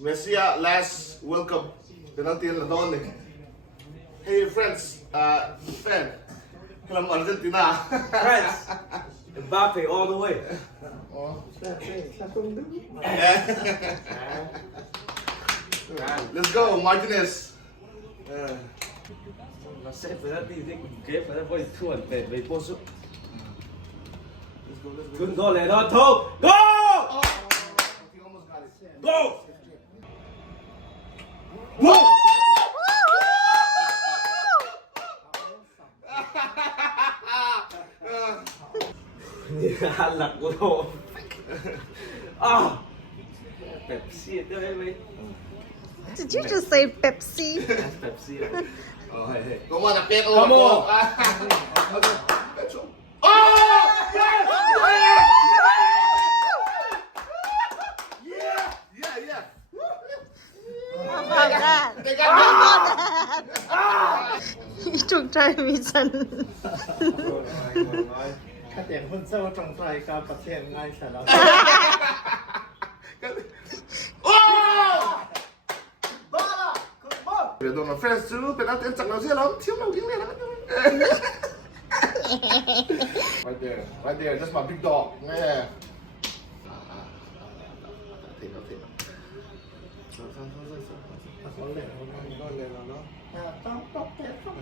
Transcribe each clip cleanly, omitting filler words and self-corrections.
Messi last World Cup penalty na doon eh. Hey friends, fan from Argentina. France. Mbappe all the way. Let's go, Martinez. Nó sẽ penalty đấy ghép nó voi thua về về vô dụng. Good goal, Leonardo. Go! Oh, he almost got it. Go! Whoa! Lạc của đồ. Ah! Pepsi đấy mày. Did you just say Pepsi? That's Pepsi. Oh, hey. Come on, a pet. Come on. Oh! Yeah. How about that? They How got about that? You took time, Ethan. ถ้าเตียงคนเศร้าตรงใจกับประเทศง่ายสุดแล้ว Để tôi nói friends chứ, bên ăn chẳng nào riêng lắm, thiếu nào tiếng này lắm. Right there, that's my big dog. Yeah. Thịt nó. เขาเหลวก็เลยแล้วเนาะต้องเตะต้อง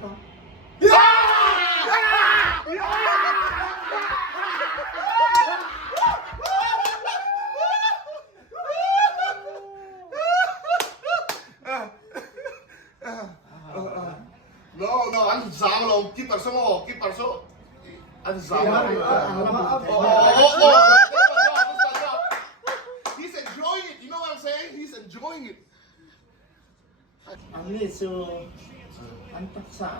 No, anh dám đâu, keep par số. Anh dám. He's enjoying it, you know what I'm saying? He's enjoying it. อันนี้คืออันตักษา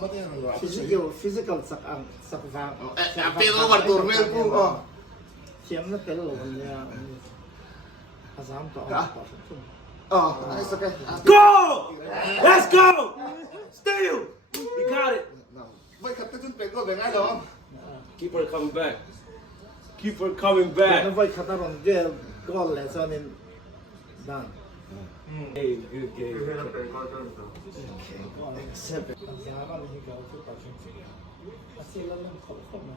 Mất cái này rồi. physical สักฟัง Pero Artur, men po. เทียมนั่นเป็นหลงเนี่ยภาษาต่อ Oh, it's okay. Go! Let's go! Steal! We got it. No. Vậy khắp cái chân bên có về ngay đó. Keep her coming back. Keep her coming แต่ back. ถ้าไว้ขัดรอนเกลก็เลยซะนี่ดัง Hey, good game. ก็เสร็จภาษาบ้านที่เขาพูดต่อชิงอาชีพแล้วเรื่องเขาเข้ามา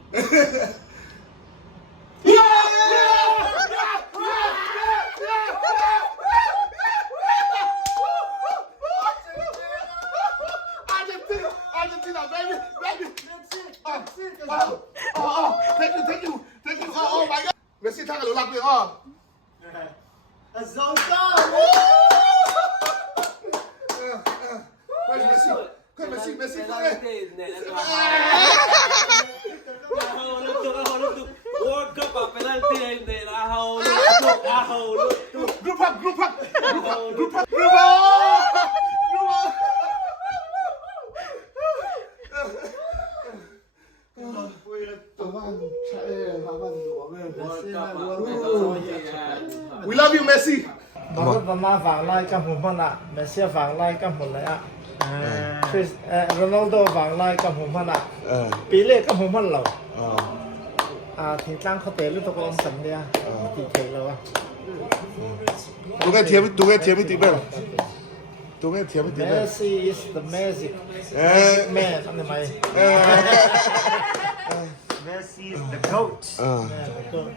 Argentina, baby. Oh, thank you. Oh my God. Messi thắng ở lạc được không? Sosang! Messi, come World Cup à penalty này là hầu lúc. Group up. We love you, Messi. ตอนนั้นมาฝั่งไล่กับผมมันอะเมสซี่ฝั่งไล่กับผมเลยอะคริสโรนัลโดฝั่งไล่กับผมมันอะปีเล่กับผมมันเราทีตั้งเขาเตะลูกตะกอนสันเนี่ยตีเทแล้วอะ Tôi nghe thiếm với tí bên. Messi is the magic man อันนี้ไหม Messi is the GOAT. Man, the goat.